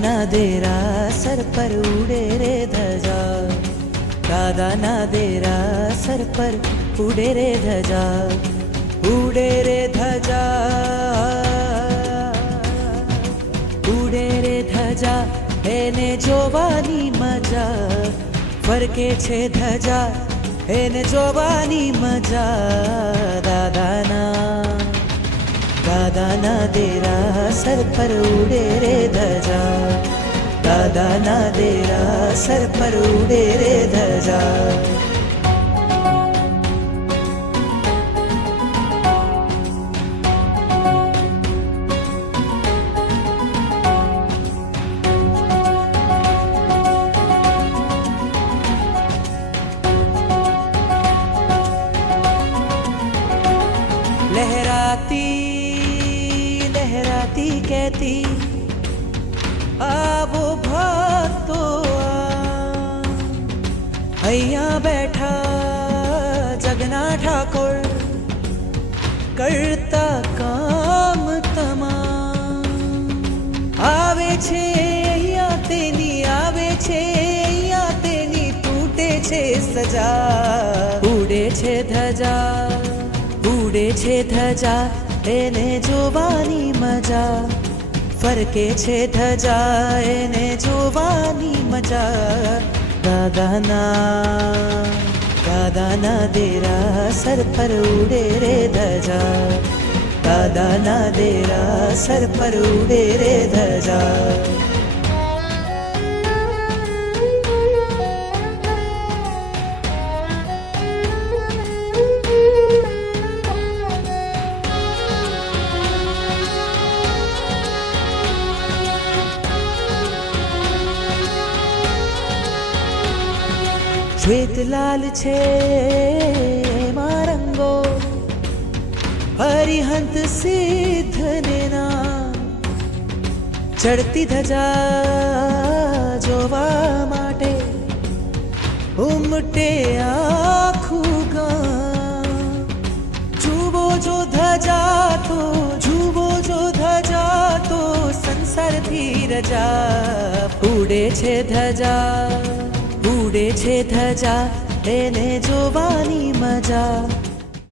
દાદાના દેરાસર પર ઉડે રે ધજા, દાદાના દેરાસર પર ઉડે રે ધજા, ઉડે રે ધજા, ઉડે રે ધજા, એને જોવાની મજા, ફરકે છે ધજા, એને જોવાની મજા. દાદાના દેરાસર પર ઉડે રે ધજા, દાદાના દેરાસર પર ઉડે રે ધજા. लहराती लहराती कहती आवो भक्तो અહીંયા બેઠા જગના ઠાકોર કરતા કામ તમામ. આવે છે અહીંયા તેની, આવે છે અહીંયા તેની, તૂટે છે સજા. ઉડે છે ધજા, ઉડે છે ધજા, એને જોવાની મજા, ફરકે છે ધજા, એને જોવાની મજા. દાદાના દેરાસર પર ઉડે રે ધજા, દાદાના દેરાસર પર ઉડે રે ધજા. શ્વેત લાલ છે એમાં રંગો, હરિહંત સિદ્ધને નામ. ચડતી ધજા જોવા માટે ઉમટે આખું ગામ. જુઓ જો ધજા તો, જુઓ જો ધજા તો, સંસારથી રજા. ઉડે છે ધજા, ઉડે છે ધજા, એને જોવાની મજા,